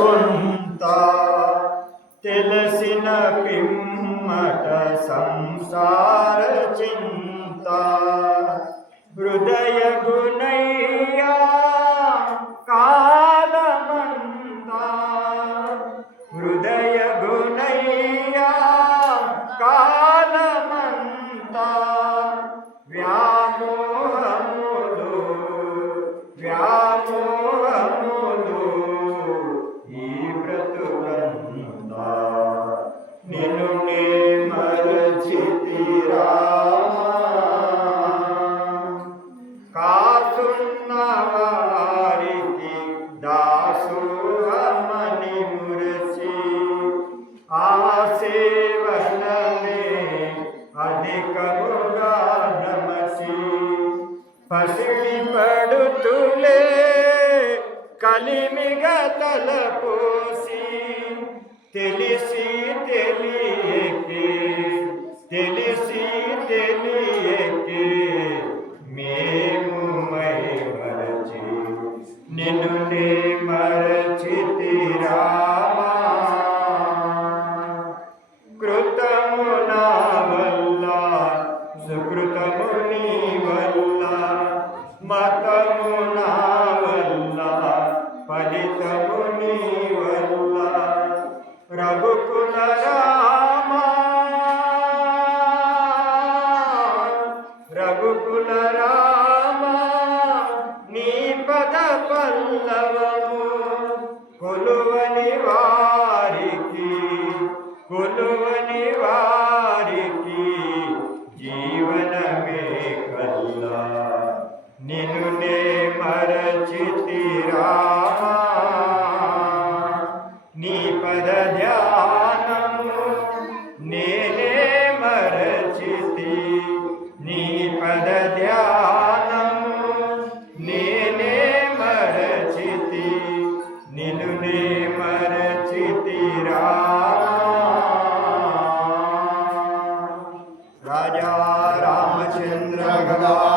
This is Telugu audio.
కొంత తెలిసిన పిమ్మట సంసార చింత హృదయ గుణయ్యా కాలమంతా హృదయ గుణయ్యా కాలమంతా వ్యామోహములు వ్యామోహములు ఈ బ్రతుకంతా నిన్ను నే మరచితిరా కాసున్న వారికి దాసోహమని మురచి ఆ సేవలనే అధికముగా నమసి పసిడి పడుతులే కలిమిగా తలపోసి తెలిసి తెలియకే తెలిసి తెలియకే మేము మై మరచి నిన్ను నే మరచితిరా కృతము నా వల్ల సుకృతము నీ వల్ల మతము నా వల్ల ఫలితము నీ వల్ల రఘుకుల రామ రఘుకుల రామ నీ పద పల్లవము కొలువని వారికి కొలువని వారికి జీవనమే కల్లా నిన్ను నే మరచితిరా నీ పద ధ్యానము నేనే మరచితి నీ పద ధ్యానము నేనే మరచితి నిన్ను నే మరచితిరా రాజా రామచంద్ర భగవాన్